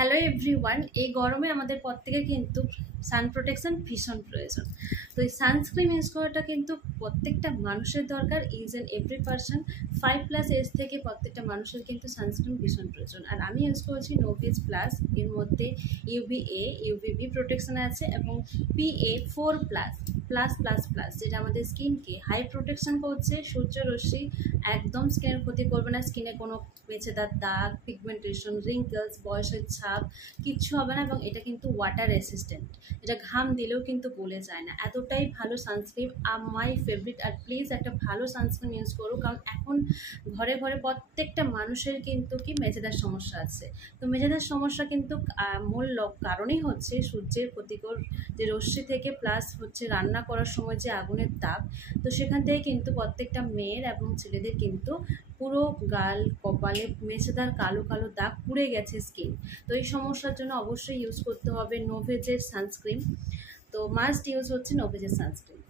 Hello everyone, এই গরমে আমাদের প্রত্যেকের কিন্তু সান প্রোটেকশন ভীষণ প্রয়োজন। তো এই সানস্ক্রিন ইউজ করাটা কিন্তু প্রত্যেকটা মানুষের দরকার। Is an every person 5+ age থেকে প্রত্যেকটা মানুষের কিন্তু সানস্ক্রিন ভীষণ প্রয়োজন। আর আমি ইউজ করেছি নোভিজ প্লাস। এর মধ্যে UVA UVB প্রোটেকশন আছে এবং PA4++++, যেটা আমাদের স্কিনকে হাই প্রোটেকশন করছে। সূর্যরশ্মি একদম স্কিনের ক্ষতি করবে না, স্কিনে কোনো মেচেদার দাগ, পিগমেন্টেশন, রিঙ্কলস, বয়সের ছাপ কিচ্ছু হবে না। এবং এটা কিন্তু ওয়াটার রেসিস্ট্যান্ট, এটা ঘাম দিলেও কিন্তু গলে যায় না। এতটাই ভালো সানস্ক্রিন, মাই ফেভারিট। আর প্লিজ একটা ভালো সানস্ক্রিন ইউজ করো, কারণ এখন ঘরে ঘরে প্রত্যেকটা মানুষের কিন্তু কি মেচেদার সমস্যা আছে। তো মেচেদার সমস্যা কিন্তু মূল কারণই হচ্ছে সূর্যের ক্ষতিকর যে রশ্মি থেকে, প্লাস হচ্ছে রান্না করার সময় যে আগুনের তাপ। তো সেখান থেকে কিন্তু প্রত্যেকটা মেয়ের এবং ছেলেদের কিন্তু পুরো গাল কপালে মেচেদার কালো কালো দাগ পুড়ে গেছে স্কিন। তো এই সমস্যার জন্য অবশ্যই ইউজ করতে হবে নোভেজের সানস্ক্রিন। তো মাস্ট ইউজ হচ্ছে নোভেজের সানস্ক্রিন।